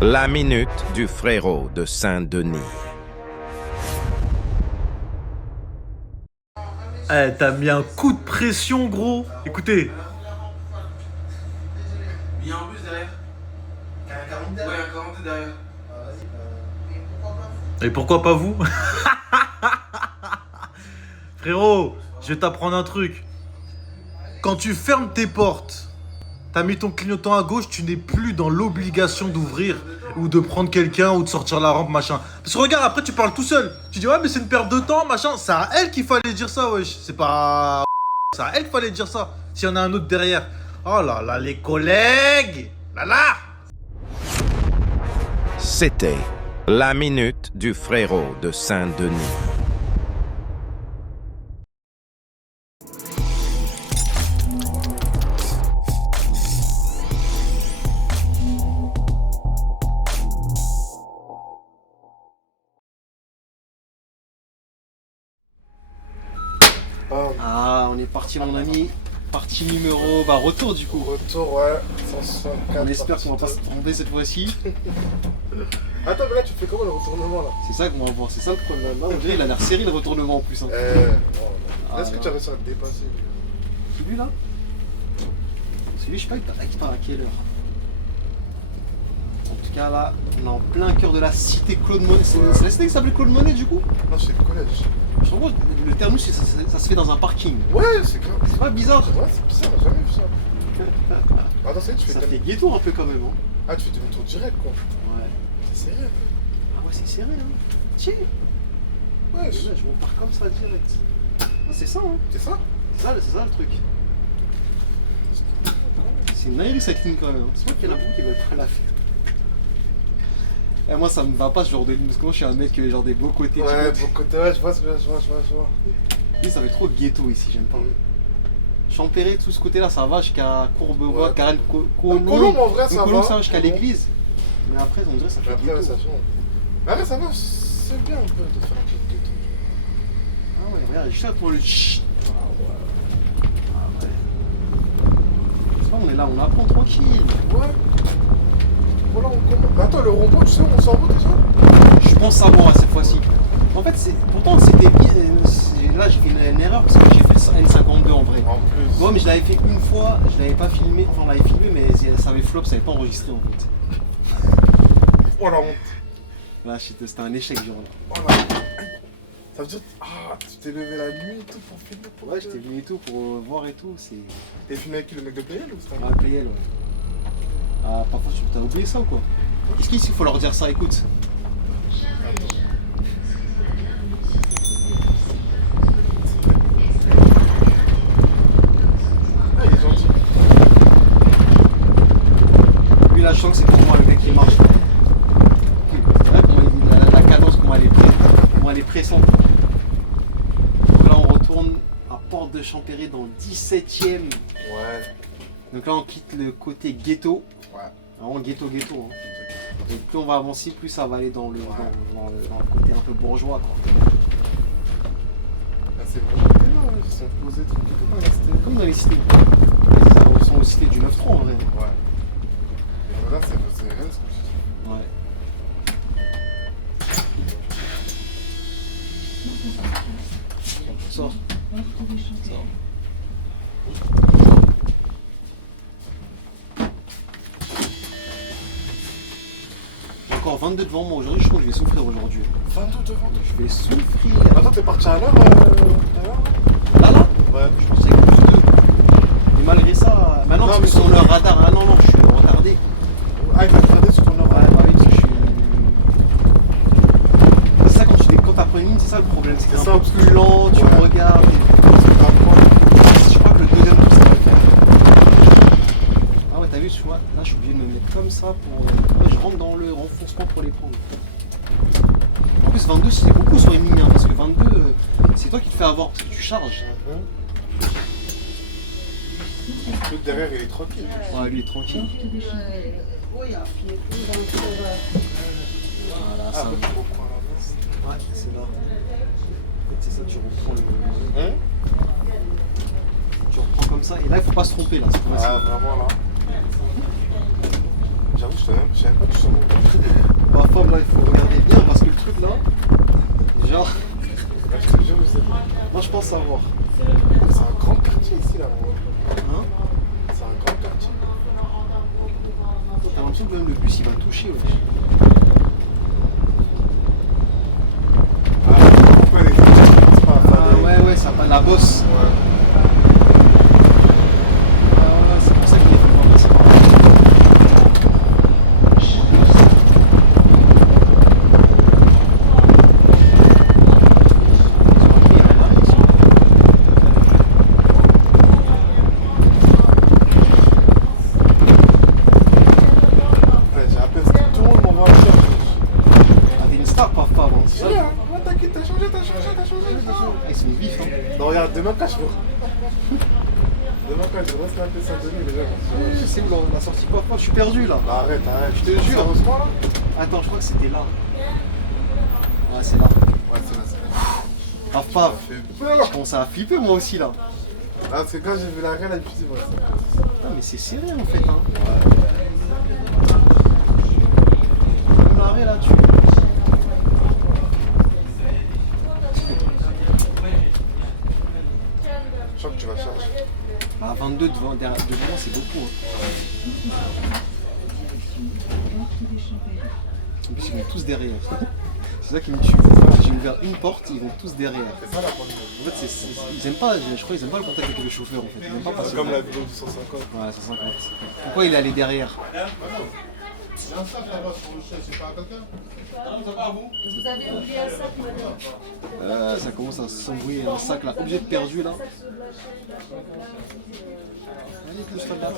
La minute du frérot de Saint-Denis. Eh, t'as mis un coup de pression, gros. Écoutez. Il y a un bus derrière. Il y a un 40 derrière. Ouais, un 40 derrière. Et pourquoi pas vous? Frérot, je vais t'apprendre un truc. Quand tu fermes tes portes, t'as mis ton clignotant à gauche, tu n'es plus dans l'obligation d'ouvrir ou de prendre quelqu'un ou de sortir la rampe, machin. Parce que regarde, après tu parles tout seul. Tu dis ouais mais c'est une perte de temps, machin. C'est à elle qu'il fallait dire ça, wesh. C'est pas... C'est à elle qu'il fallait dire ça. S'il y en a un autre derrière. Oh là là, les collègues. Là là. C'était la minute du frérot de Saint-Denis. Ah, on est parti mon ami. Partie numéro... Bah retour du coup. Retour, ouais, 164. On espère qu'on va pas se tromper cette fois-ci. Attends, mais là, tu fais comment le retournement là? C'est ça qu'on va voir, c'est ça le problème. Là, on dirait il a l'air serré le retournement en plus. Hein. Bon, est-ce que non. tu as réussi à te dépasser? Celui-là Celui, je sais pas, il part à quelle heure? En tout cas, là, on est en plein cœur de la cité Claude Monet. C'est la cité qui s'appelle Claude Monet du coup? Non, c'est le collège. Je trouve que le terminus, ça se fait dans un parking. Ouais, c'est grave. C'est pas bizarre? Ouais, c'est bizarre, on a jamais vu ça. Attends, tu Ça fais fait ghetto un peu quand même. Hein. Ah, tu fais demi-tour direct quoi. Ouais. C'est sérieux? Ah ouais, c'est serré, hein. Tiens. Ouais, Là, je repars comme ça direct. Ah, c'est ça, hein. c'est ça? C'est ça le truc. C'est une aérie cycling quand même. Hein. C'est moi qu'il y en a beaucoup qui veulent pas la faire. Et moi ça me va pas ce genre de ligne parce que moi je suis un mec genre des beaux côtés. Ouais, beau côté, ouais, je vois. Oui, ça fait trop ghetto ici, j'aime pas. Champéret, tout ce côté-là ça va jusqu'à Courbevoie, Ouais. Carène, Colombe en vrai ça Colombe, va. ça va jusqu'à l'église. Mais après on dirait ça fait Mais après, ghetto. ouais, ça change. Mais après, ça va, c'est bien un peu de faire un peu de ghetto. Ah ouais, regarde, juste là pour le chut. Ah ouais. C'est pas, on est là, on apprend tranquille. Ouais. Voilà, on commence. Mais attends, le rond-point, tu sais où on s'en va déjà? Je pense savoir cette fois-ci. En fait, pourtant c'était bien. Là j'ai fait une erreur parce que j'ai fait le N52 en vrai. En plus. Ouais, mais je l'avais fait une fois, je l'avais pas filmé, enfin on l'avait filmé, mais ça avait flop, ça avait pas enregistré en fait. Oh la honte. Là, c'était un échec, genre là. Oh la honte. Ça veut dire. Ah, tu t'es levé la nuit et tout pour filmer pour Ouais, j'étais venu et tout pour voir et tout, c'est. T'es filmé avec qui, le mec de Playel ou c'était Ah, le PL, ouais. Ah, parfois, t'as oublié ça ou quoi? Qu'est-ce qu'il faut leur dire ça, écoute? Ah, il est gentil. Lui, là, je sens que c'est pour moi, le mec qui marche. C'est vrai comment la cadence, comment elle est pressante. Donc là, on retourne à Porte de Champéret dans le 17ème. Ouais. Donc là, on quitte le côté ghetto. Ouais. Vraiment ghetto. Hein. Et plus on va avancer, plus ça va aller dans le côté un peu bourgeois. Quoi. Là, c'est bon. Ils sont posés tranquillement. Là, c'était. Comme dans les cités. Ils sont aux cités du 9-3 en vrai. Ouais. Et là, c'est rien ce que tu dis. Ouais. Sors. Encore 22 devant moi aujourd'hui, je crois que je vais souffrir aujourd'hui. 22 devant. Je vais souffrir. Attends, t'es parti à l'heure tout à l'heure? Là Ouais. Je pensais que plus 2. Mais malgré ça, maintenant Non, parce mais que sur sur- le radar, ah non, je suis retardé. Ah, il t'a regardé sur ton heure. Ouais, bah oui, parce que je suis. C'est ça quand t'apprends une ligne, c'est ça le problème, c'est que C'est c'est un ça, peu parce plus que- lent, tu ouais. regardes. C'est pas grave. Je crois que le deuxième tour ça va le faire. Ah ouais, t'as vu, tu vois, là je suis obligé de me mettre comme ça pour. Ouais, je rentre dans le renfoncement pour les prendre. En plus, 22 c'est beaucoup sur une ligne, hein, parce que 22, c'est toi qui te fais avoir parce que tu charges. Le truc derrière, il est tranquille. Ouais, lui il est tranquille. Voilà, Ah, ça. bah, tu reprends la main. Ouais, c'est là. En fait, c'est ça, tu reprends le. Hein? Tu reprends comme ça, et là il faut pas se tromper là. C'est Ah, vraiment là. J'avoue, je Je savais pas que tu savais. Ma femme là, il faut regarder bien parce que le truc là, genre, Je te jure, je sais pas. moi je pense savoir. C'est un grand quartier ici, là. Hein? C'est un grand quartier. T'as l'impression que même le bus il va toucher, wesh. Pourquoi les gens c'est pas Ah ouais, ça va la bosse. Ouais. Ah, c'est pour ça qu'il est fait voir ici. Ouais, j'ai appelé tout le monde m'envoie un chat. Ah, t'es une star, paf, paf. C'est là, ouais, t'inquiète, t'as changé. Ah, ils sont vifs, hein. Non, regarde, demain quand je vois. Demain quand je vois snapper Saint-Denis, les gens vont se dire, C'est où la sortie paf, paf, je suis perdu là. bah, arrête, Je te jure. Sérieusement, là? Attends, je crois que c'était là. Ouais, c'est là. Ouais, c'est là. Paf, paf. Ça fait Je peur. commence à flipper moi aussi là. Ah, c'est quand j'ai vu la reine, elle me dit, ouais, Putain, mais c'est serré en fait, hein. Même l'arrêt là, tu. je sens que tu vas charger. Bah, 22 devant, c'est beaucoup. Hein. En plus, ils vont tous derrière. C'est ça qui me tue. J'ai ouvert une porte, ils vont tous derrière. C'est ça la première. En fait, ils aiment pas, je crois qu'ils aiment pas le contact avec le chauffeur en fait. Ils aiment pas passer. C'est comme la vidéo du 150. Ouais, 150. Pourquoi il est allé derrière? Vous avez oublié un sac, madame. Ça commence à s'embrouiller, un sac là, objet perdu là. Allez, pousse-toi là.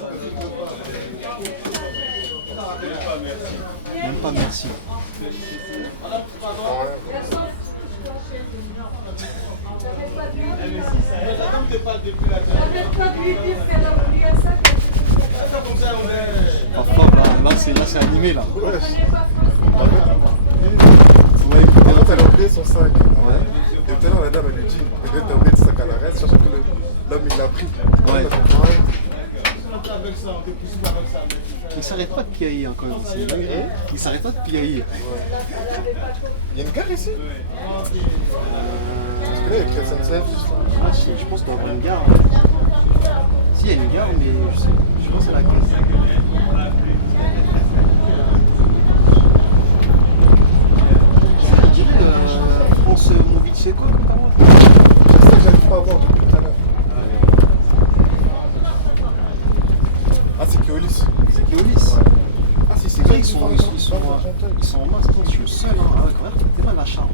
Même pas merci. Vous n'avez pas de lui dire qu'elle a oublié un sac. Parfois, là c'est animé là. Ouais. Ouais, écoutez, En fait, elle a oublié son sac. Et tout à l'heure, la dame, elle lui dit, t'as oublié le sac à l'arrêt, sachant que l'homme, il l'a pris. Ouais. Elle a fait pareil. il s'arrête pas de piailler hein, quand même. C'est une dinguerie. Il s'arrête pas de piailler. Il y a une gare ici Parce que là, il y a écrit SNCF juste là. Ah, je pense qu'on va avoir une gare. Si, il y a une gare, mais je pense à la caisse. Il dirait France Mobile Seco, comme par moi. C'est ça que j'arrive pas à voir depuis tout à l'heure. Ah, c'est Keolis. C'est Keolis. Ah, si, C'est vrai qu'ils sont en masse. Attends, je suis le seul. Hein. Ah ouais, quand même, t'es pas la charge.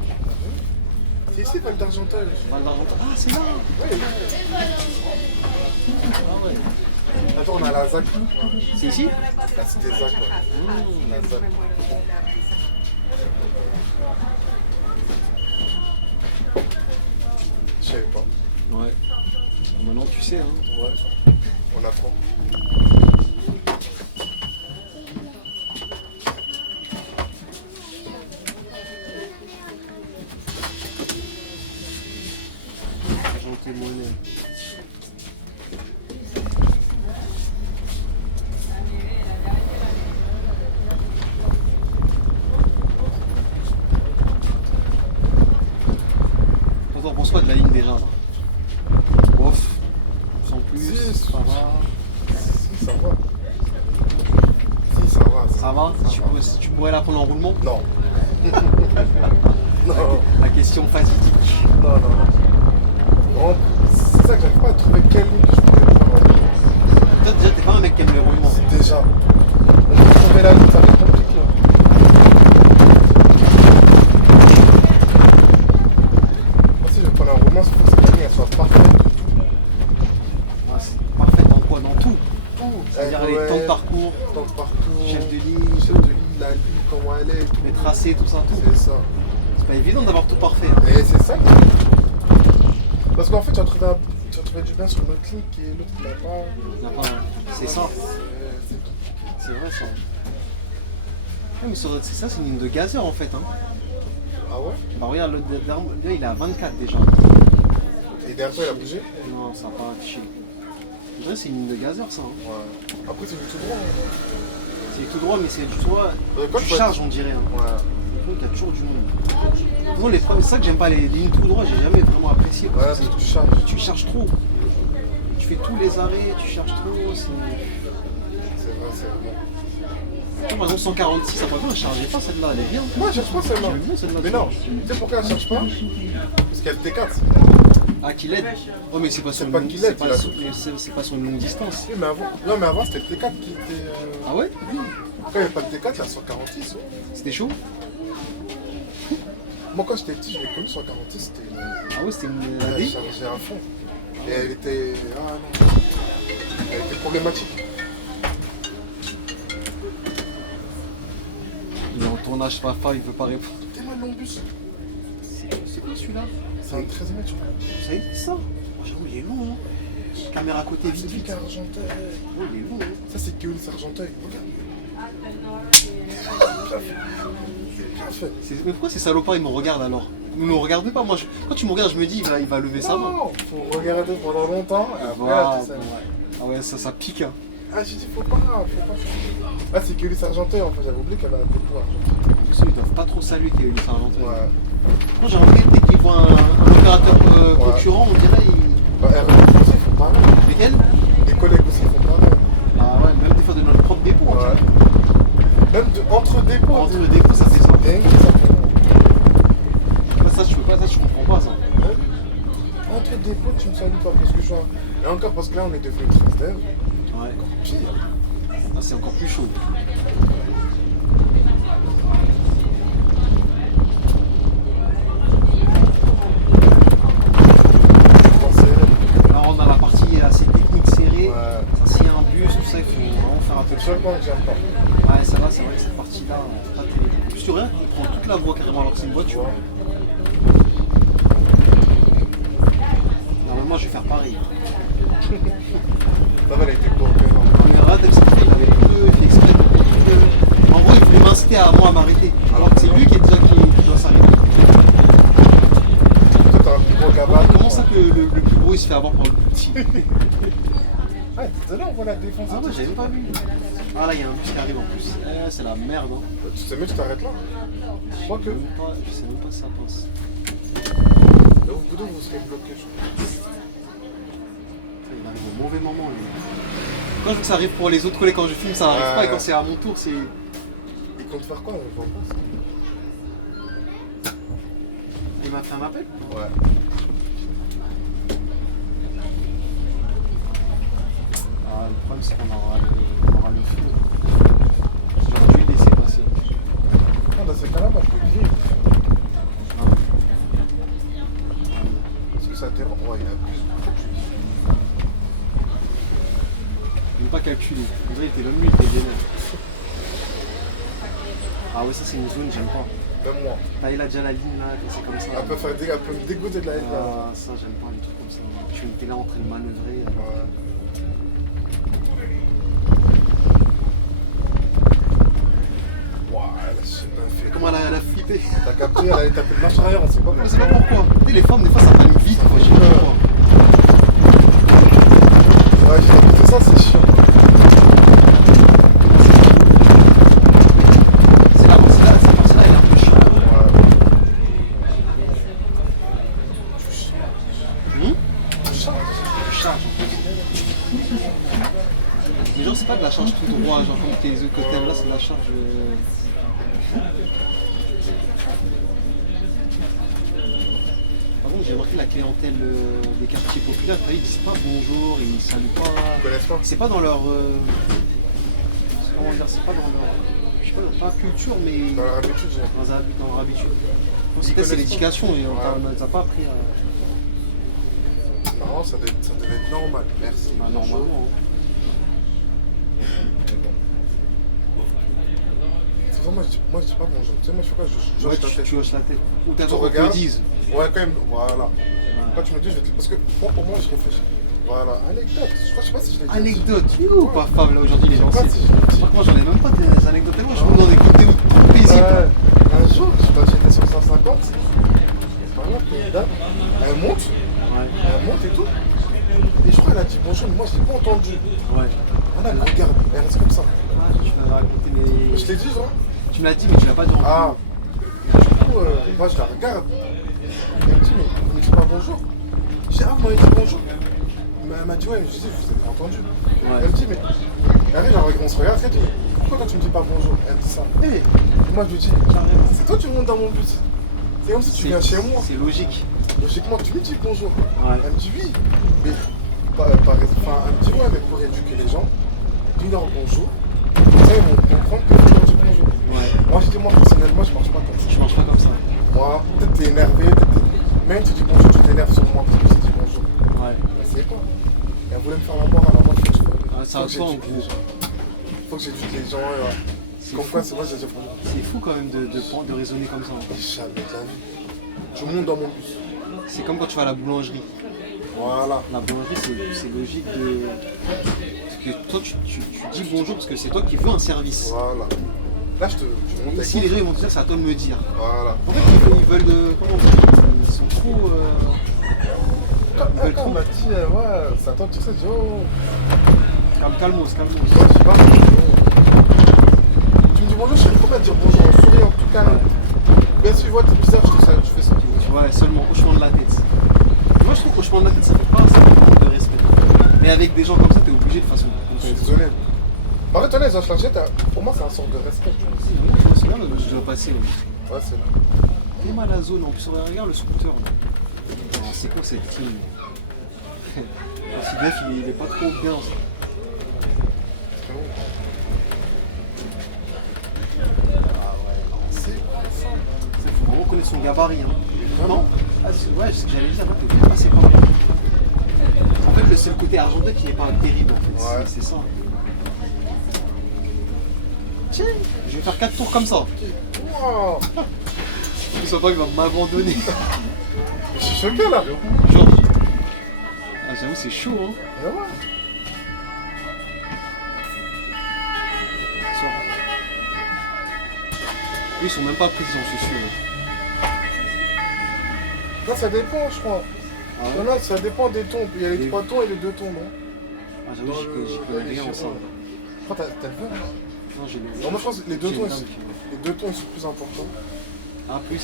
C'est ici, Val d'Argenteuil. Val d'Argenteuil. Ah, c'est là. Ah ouais. Attends, on a la ZAC. C'est ici? La cité ZAC, ouais. La ZAC. Je savais pas. Ouais. Maintenant, tu sais, hein. Ouais. On apprend. Argenteuil monnaie. T'en penses quoi de la ligne déjà là? Off. Sans plus, Si, ça va. Si, ça va. Si, ça va. Ça va? Tu pourrais la prendre en roulement? Non. Non. La question fatidique. Non, non, non. Bon, c'est ça que j'arrive pas à trouver quelle ligne que je pourrais prendre. Toi déjà t'es pas un mec qui aime le roulement. Déjà. On peut trouver la ligne, ça va être compliqué. Moi, si je vais prendre un roulement, il faut que cette ligne elle soit parfaite. Ah, c'est parfait dans quoi? Dans tout. C'est-à-dire Ouais. les temps de parcours, Temps de parcours. chef de ligne, Chef de ligne, la ligne, comment elle est et tout. les tracés, tout ça, tout. C'est ça. C'est pas évident d'avoir tout parfait. Et c'est ça. Parce qu'en fait, tu as trouvé du bien sur notre ligne et l'autre il l'a pas. Y a pas- C'est ça. C'est tout. C'est vrai ça. Ouais, mais c'est ça, c'est une ligne de gazeur en fait. Hein. Ah ouais? Bah regarde, le dernier il est à 24 déjà. Et derrière toi, il a bougé? Non, ça n'a pas affiché. Je dirais que c'est une ligne de gazeur ça. Hein. Ouais. Après, c'est du tout droit. Hein. C'est tout droit, mais c'est du droit. Quand Tu je charges, on dirait. Hein. Ouais. Donc il y a toujours du monde. Non, c'est ça que j'aime pas les lignes tout droit, j'ai jamais vraiment apprécié. Ouais, Parce parce que que tu charges. tu charges trop. Tu fais tous les arrêts, tu charges trop. C'est vrai, c'est vrai. Par exemple, 146, ça pourrait pas charger pas celle-là, elle est bien. Moi, je cherche pas celle-là. J'aime bien celle-là. Mais non, tu sais pourquoi elle cherche pas? Parce qu'elle T4. Ah, qu'il aide. Oh, mais c'est pas sur C'est pas une qu'il c'est aide, pas il a sur- c'est pas sur une longue distance. Oui, mais avant, non, mais avant c'était le T4 qui était. Ah ouais? Quand il n'y avait pas de T4, il y a 146. Ouais. C'était chaud? Moi, quand j'étais petit, je l'ai connu 146, c'était. Ah ouais, c'était une Elle AD? chargeait à fond. Et elle était. Ah non. Elle était problématique. Il est en tournage, papa, il veut pas répondre. T'es mal long bus. C'est quoi celui-là? C'est un 13 mètres, je crois. Ça y est, ça? Oh, j'avoue, il est long, hein. Caméra à côté, C'est vite, lui vite. qui a Argenteuil. Oh, il est long, hein. Ça, c'est Kéolis Argenteuil. Regarde. Bien fait. Mais pourquoi ces salopards ils me regardent alors? Ils ne me regardent pas, moi. Quand tu me regardes, je me dis, il va lever sa main. Non, faut regarder pendant longtemps. Et après, Voilà, là, tu sais. ah ouais, ça pique, hein. Ah, j'ai dit, faut pas faire. Ah, c'est Kéolis Argenteuil, en fait, j'avais oublié qu'elle avait un dépôt argentin. En plus, ils doivent pas trop saluer qu'il y a eu les Argentins. Ouais. Quand j'ai remarqué, dès qu'ils voient un opérateur concurrent, on dirait Bah, RMS aussi, ils font pareil. Lesquels? Les collègues aussi font pareil. Ah ouais, même des fois de notre propre dépôt. on dirait. Même entre dépôts. Entre le dépôt, ça fait ça. Dingue, ça fait. Ça, je peux pas, ça, je comprends pas ça. Entre dépôts, tu me salues pas parce que je vois. Et encore parce que là, on est devenu transdev. Ouais. Pire. Ah, c'est encore plus chaud. Là, on a la partie assez technique serrée. Ouais. Ça, s'il y a un bus, tout ça, il faut vraiment faire C'est le attention. seul point que j'aime pas. Ouais, celle-là, c'est vrai que cette partie-là, pas terrible. En plus, tu regardes, il prend toute la voie carrément alors que c'est une voiture. Ouais. Normalement, je vais faire pareil. Ça va, elle a été pour que non. Mais là, t'as vu ce qu'il fait, il avait deux, il fait exprès de prendre tout le- En gros, il voulait m'inciter à moi à m'arrêter. Alors que c'est lui qui est déjà qui doit s'arrêter. Toi, t'as un plus gros gabarit. Comment ça que le plus gros il se fait avoir par le plus petit? Ah, tout à l'heure, on voit la défense. Ah ouais, j'avais même pas vu. Ah là, il y a un bus qui arrive en plus. C'est la merde. Hein. Tu sais mieux que tu t'arrêtes là. Je crois que. Je sais même pas si ça passe. Là, au bout d'un, vous serez bloqué, je crois. Il arrive au mauvais moment. Lui. Quand je veux que ça arrive pour les autres collègues, quand je filme, ça n'arrive pas. Et quand c'est à mon tour, c'est. Il compte faire quoi, je vois pas. Il m'a fait un appel? Ouais. Ah, le problème, c'est qu'on aura le feu. J'aurais dû le laisser passer. Non, dans ces cas-là, moi, je peux griller. Hein? Parce que ça dérange. Ouais, il abuse. Même pas calculé. On dirait qu'il était l'homme, lui, il était vénère. Ah ouais, ça, c'est une zone, j'aime pas. Même moi. Ah, il a déjà la ligne là, quand c'est comme ça. Elle peut me dégoûter de la haine là. Ah, ça, j'aime pas les trucs comme ça. Tu étais là en train de manœuvrer. Ouais. Waouh, elle a super fait. Comment elle a flippé? T'as capté, elle a tapé le marche arrière, on sait pas Je sais pas pourquoi. Tu sais, les femmes, des fois, ça va vite. Quoi. Je sais pas pourquoi. Ouais, j'ai écouté ça, c'est chiant. C'est là, cette partie-là, elle est un peu chiante. Tu charges. Tu charges en fait. Mais genre, c'est pas de la charge tout droit, genre comme les autres côtés là, c'est de la charge. Par contre, j'ai remarqué la clientèle des quartiers populaires, ils disent pas bonjour, ils saluent pas. Ils connaissent pas. C'est pas dans leur. Comment dire, c'est pas dans leur. Je sais pas culture, mais. Dans leur habitude, j'ai Dans leur habitude. Ils C'est connaissent l'éducation et Ouais. on les a pas appris à. Non, ça devait être normal. Merci. Bah, normalement. Hein. Mais bon. C'est pour ça, moi, je dis pas bonjour. Tu sais, moi, je fais quoi? Je Ouais, hoche la tête. tu hoches la tête. Ou Tu t'attends qu'on te le regardes. dise. Ouais, quand même. Voilà. Quand tu me dis, je vais te... Parce que moi, pour moi, je réfléchis. Voilà. Anecdote. Je sais pas si je l'ai dit. Anecdote. Ou pas femme là aujourd'hui, les Je gens. sais pas si je l'ai dit. Moi, j'en ai même pas des anecdotes. Moi, je me dans des côtés trop paisibles. Un jour, j'étais sur 150. Voilà, une dame. Elle monte. Ouais. Elle monte et tout. Et je crois qu'elle a dit bonjour, mais moi, je l'ai pas entendu. Ouais. Voilà, elle me regarde. Elle reste comme ça. Ah, tu m'avais raconté t'ai dit, genre. Tu me l'as dit, mais tu l'as pas dit en Ah. Du coup, moi je la regarde. Elle me dit, mais il me dit pas bonjour. Je dis, ah, vous m'avez dit bonjour. Mais elle m'a dit, ouais, je dis, je vous ai pas entendu. Ouais. Elle me dit, mais. Elle arrive, genre, on se regarde, elle dit, pourquoi toi tu me dis pas bonjour? Elle me dit ça. Et moi je lui dis, c'est toi tu montes dans mon bus. C'est comme si tu viens chez moi. C'est logique. Logiquement, tu me dis bonjour. Ouais. Elle me dit oui. Mais, elle me dit, ouais, mais pour éduquer les gens, dis-leur bonjour. Ça, ils vont comprendre que tu leur dis bonjour. Ouais. Moi, je dis, moi, personnellement, je marche pas comme ça. Tu marches pas comme ça. Moi, peut-être t'es énervé, même tu dis bonjour, tu t'énerves sur moi parce que je dis bonjour. Ouais. Mais c'est quoi? Elle voulait me faire la morale, alors moi, je fais Ça va toi en gros. faut que j'édute les gens. Comme quoi, c'est moi, j'ai dit bonjour. C'est fou quand même de raisonner comme ça. Jamais de la vie. Tu montes dans mon bus. C'est comme quand tu vas à la boulangerie. Voilà. La boulangerie, c'est logique de. Parce que toi, tu dis bonjour parce que c'est toi qui veux un service. Voilà. Là, je monte avec Si les gens ils vont te dire, c'est à toi de me dire. Voilà. En fait, ils veulent. Comment dire, ils sont trop. Quand on m'a dit, ouais, c'est à toi de dire ça, je dis, oh. Calmos. Moi, je dis pas, tu me dis bonjour, je sais pas dire bonjour en souriant, tout calme. Bien sûr, je vois, t'es bizarre, je fais ça. Tu vois, seulement hochement de la tête. Moi, je trouve qu'hochement de la tête, ça fait pas manque de respect. Mais avec des gens comme ça, t'es obligé de façon. Je suis désolé. En fait, honnête, Jean Chargé, pour moi, c'est un sort de respect. C'est là, je dois passer. Ouais, c'est là. T'es mal à la zone, en plus, regarde le scooter. Là. Oh, c'est quoi cette team? Le Fidef, il est pas trop bien. Ça. Il faut vraiment connaître son gabarit. Hein. Vraiment? Ouais, ce que j'allais dire, t'es passé par là. En fait, c'est le côté argentin qui n'est pas terrible en fait. Ouais. C'est ça. Tiens, je vais faire 4 tours comme ça. Wow. Il sent pas qu'il va m'abandonner. Je suis choqué là. Genre. Ah, j'avoue, c'est chaud hein. Ah ouais. Ils sont même pas pris, j'en suis sûr. Non, ça dépend, je crois. Ah ouais. Non, ça dépend des tons. Il y a les 3 tons et les 2 tons, non? Ah, j'avoue, j'y connais rien en ça. Je crois que t'as le vin. Non, j'ai le. Non, moi je pense que les 2 J'ai tons, le dame les 2 tons ils sont plus importants. Ah, plus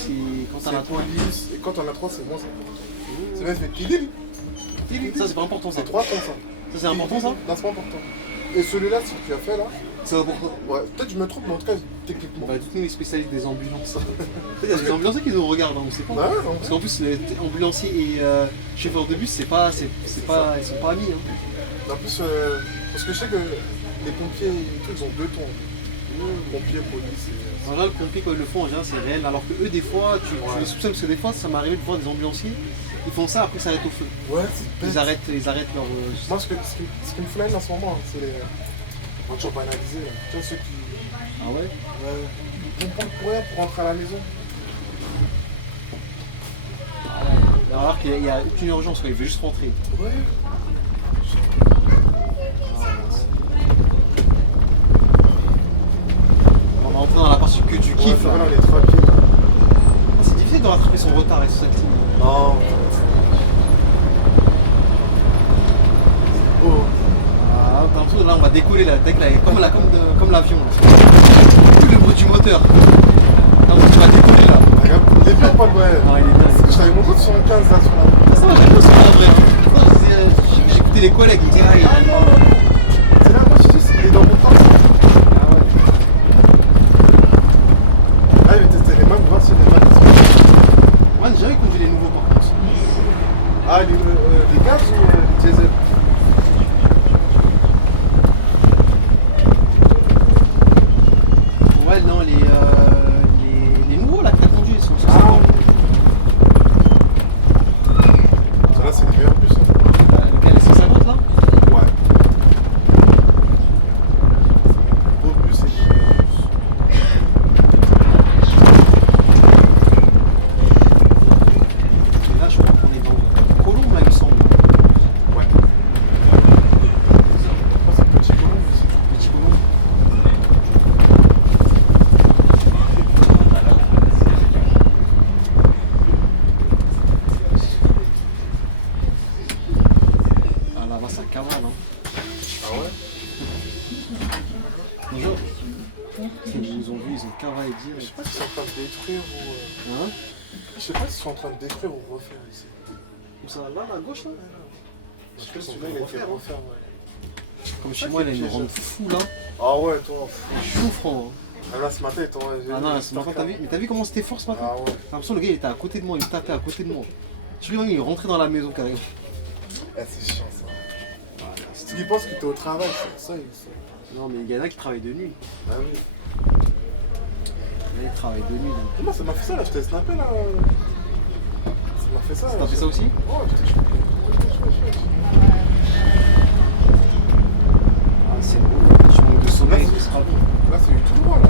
quand t'en as C'est 3. police, et quand on a 3, c'est moins important. C'est même fait tidil. Ça, c'est pas important ça. C'est 3 tons ça. Ça, c'est important ça? Non, c'est pas important. Et celui-là, ce que tu as fait là, C'est important. ouais, peut-être je me trompe, mais en tout cas, techniquement. Bah, dites-nous les spécialistes des ambulances. Il y a des ambulanciers qui nous regardent, hein, on sait pas. Bah ouais, non. Parce qu'en plus, les ambulanciers et chauffeurs de bus, ils sont pas amis. Hein. En plus, parce que je sais que les pompiers, les trucs, ils ont 2 tons. Pompiers, police et. En général, le pompier, quand ils le font, en général, c'est réel. Alors que eux, des fois, tu les soupçonnes, parce que des fois, ça m'est arrivé de voir des ambulanciers, ils font ça, après, ça arrête au feu. Ouais, c'est Ils bête. arrêtent leur. Moi, ce qui me fout la haine en ce moment, hein, c'est les voitures banalisées. Là. Tu vois, ceux qui. Ah ouais? Ils vont prendre pour rien pour rentrer à la maison. Alors qu'il n'y a aucune urgence, quoi. Il veut juste rentrer. Ouais. On va rentrer dans la partie que tu kiffes. Ouais, Là. là, les 3 pieds. Là. C'est difficile de rattraper son retard avec cette ligne. Non. Oh. Ah, t'as l'impression que là, on va décoller là, comme l'avion. Tout le bruit du moteur. Non, tu vas décoller là. Regarde, il est bien ou pas le vrai? Non, il est bien. Parce que je t'avais montré de 75 là sur la. Ça va, j'aime bien ce en vrai. J'écoutais les collègues, ils disaient, ah, il est bien. C'est là, moi je dis, il est dans mon temps. Ah ouais. Là, il va tester les mains, voir si les mains. Moi, j'ai jamais conduit les nouveaux par contre. Ah, les gaz ou les diesel? Ouais, non, les nouveaux là que t'as conduits, ils sont Ah. sympas. Ceux-là, c'est les meilleurs bus. Hein. Lequel, les 150 là? Ouais. Beau bus et les meilleurs bus. Et là, je crois qu'on est dans Colombe là, il me semble. Ouais. Je pense que c'est petit Colombe ici. Petit Colombe. ont vu, ils ont cavalé Je sais direct. pas s'ils sont en train de détruire ou. Hein? Je sais pas s'ils sont en train de détruire ou refaire ici. Comme ça, là, à gauche, là. Je pense que celui-là, il a été refaire, ouais. Comme chez moi, il a une rente fou là. Ah ouais, toi. Je suis franc. Hein. Ah, là, ce matin, ils t'ont. Ah non, ce matin, t'as vu, mais t'as vu comment c'était fort ce matin? Ah ouais. T'as l'impression que le gars il était à côté de moi, il me tapait à côté de moi. Je lui il est rentré dans la maison carrément. Eh, c'est chiant ça. Si tu penses que t'es au travail, c'est ça, Non, mais il y en a qui travaillent de nuit. Ah oui. Il y en a qui travaillent de nuit. Là. Moi, ça m'a fait ça là, je t'ai snappé là. Ça m'a fait ça. T'as fait ça aussi? Ouais, je t'ai chopé. Ah, c'est bon. Je manque de sommeil, ce sera bon. Là, c'est du tout droit là.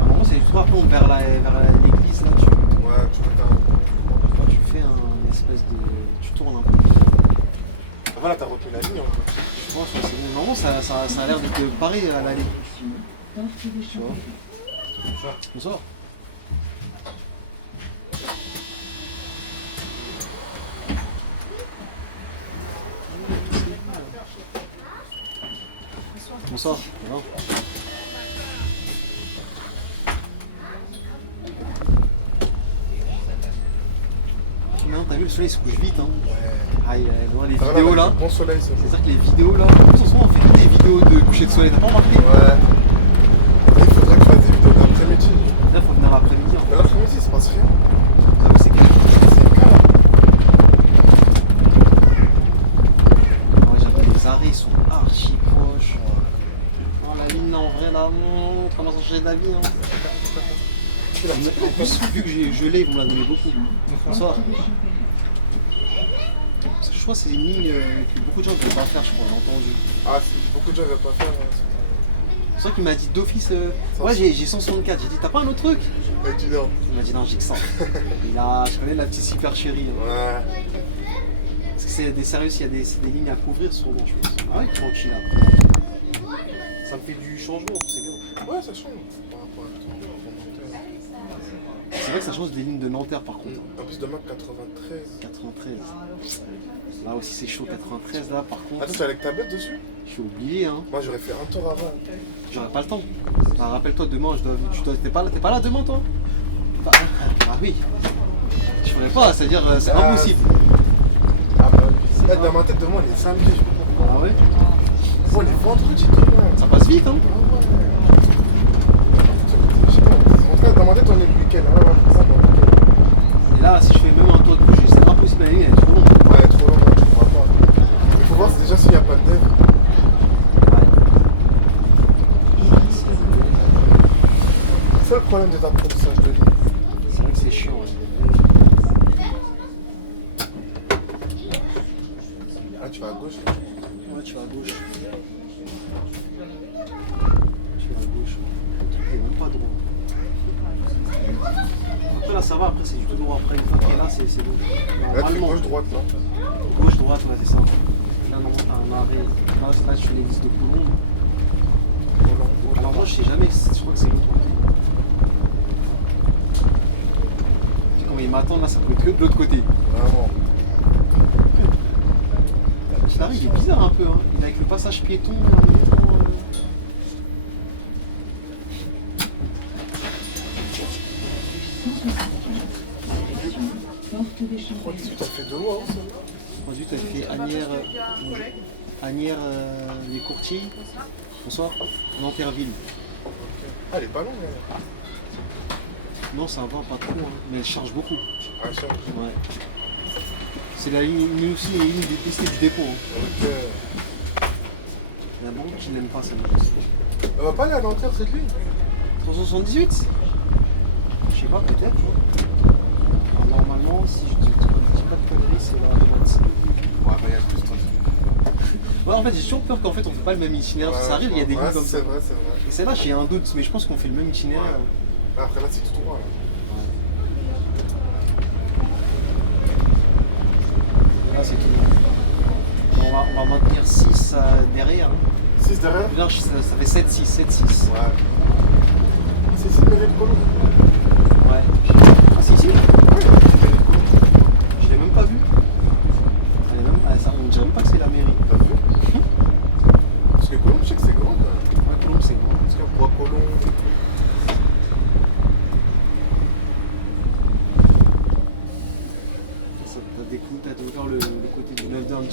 À un moment, c'est du tout après, on vers l'église là. Ouais, tu peux t'arrêter. Tu fais un espèce de. Tu tournes un peu. Voilà, t'as retenu la ligne en fait. Je pense que c'est bon. Normalement, ça a l'air de te parer à l'aller. Tu vois? Bonsoir. Bonsoir. Ça va? Maintenant, t'as vu, le soleil se couche vite. Hein. Aïe, dans les Ah, vidéos là, là. bon soleil, c'est bon. C'est-à-dire que les vidéos là, en plus en ce moment on fait des vidéos de coucher de soleil, t'as pas remarqué? Ouais. Il faudrait que je fasse des vidéos d'après-midi. Là faut venir l'après-midi. Mais l'après-midi, il se passe rien. J'avoue c'est calme. C'est calme. Ouais, j'avoue les arrêts sont archi proches. Oh, la ligne là en vrai là, on commence à changer d'avis. Hein. En plus, vu que j'ai gelé, ils vont me la donner beaucoup. Bonsoir. Parce que je crois que c'est une ligne que beaucoup de gens ne peuvent pas faire, je crois, j'ai entendu. Ah, beaucoup de gens ne veulent pas faire. C'est ça qu'il m'a dit d'office. Ouais, j'ai 164. J'ai dit, t'as pas un autre truc? Et tu dors. Il m'a dit, non, j'ai que 100. Et là, je connais la petite super chérie. Hein. Ouais. Parce que c'est des sérieux, il y a des lignes à couvrir sur le je pense. Ah ouais, tranquille après. Ça me fait du changement, c'est bien. Ouais, ça change par rapport à ton Nanterre. C'est vrai que ça change des lignes de Nanterre par contre. En plus, demain, 93. 93. Là aussi c'est chaud, 93 là par contre. Attends, tu as avec tablette dessus? Je suis oublié hein. Moi, j'aurais fait un tour avant. J'aurais pas le temps. Bah, rappelle-toi demain, t'es pas là demain toi? Bah, ah oui. Je ferais pas, c'est-à-dire c'est impossible. Ah bah oui. Dans ma tête, demain, on est samedi, je sais pas pourquoi. Ah ouais? On est vendredi demain. Ça passe vite hein. Je sais pas. En tout cas, dans ma tête, on est le week-end. Ouais, ouais, c'est ça, dans le week-end. Et là, si je fais même un tour de bouger, c'est impossible, la ligne elle est trop longue. Ouais, trop long, tu pourras pas. Il faut voir déjà s'il n'y a pas de dev. C'est ça le problème des apprentissages de ligne. C'est vrai que c'est chiant. Ah, tu vas à gauche. Ouais, tu vas à gauche. Tu vas à gauche. Le truc est même pas droit. Après là ça va, après c'est du tout droit. Après une fois qu'il est là, c'est bon. Là, tu fais gauche-droite, là. Gauche, droite, ouais, c'est ça. Là, non, t'as un arrêt. Là, je fais l'église de Coulombe. Alors, moi, je sais jamais, je crois que c'est l'autre côté. Quand ils m'attendent, là, ça peut être que de l'autre côté. Vraiment. Le petit arrêt, il est bizarre un peu. Hein. Il est avec le passage piéton. En même temps, Tu as fait 2 mois, hein, ça? Conduite, elle fait Agnières les Courtiers. Bonsoir. Nanterville. Ah, elle est pas longue, elle. Non, ça va pas trop, hein. Mais elle charge beaucoup. Ah, ça. Ouais. C'est la ligne, nous aussi, les lignes détestées du dépôt. Hein. Ok. Il y en a beaucoup qui n'aiment pas ça. Elle va pas aller à Nanterre, cette ligne? 378 je sais pas, peut-être. Alors, normalement, si je dis pas de conneries, c'est la droite. Ouais, bah, il y a plus, toi. Ouais, en fait, j'ai toujours peur qu'en fait, on fait pas le même itinéraire. Parce que ça arrive, il y a des lignes comme ça. C'est vrai, c'est vrai. Et celle-là, j'ai un doute, mais je pense qu'on fait le même itinéraire. Ouais. Après, là, c'est tout droit, là. Là, c'est tout. On va maintenir 6 derrière. 6 derrière? Là, ça fait 7-6, 7-6. Ouais. C'est ici, mairie de Colombes. Ouais. Ah, c'est ici? Ouais, mairie de Colombes. Je l'ai même pas vu. On dirait même pas que c'est la mairie. T'as vu? Parce que Colombes, je sais que c'est grand. Ouais, Colombes, c'est grand. Parce qu'il y a Bois Colombes.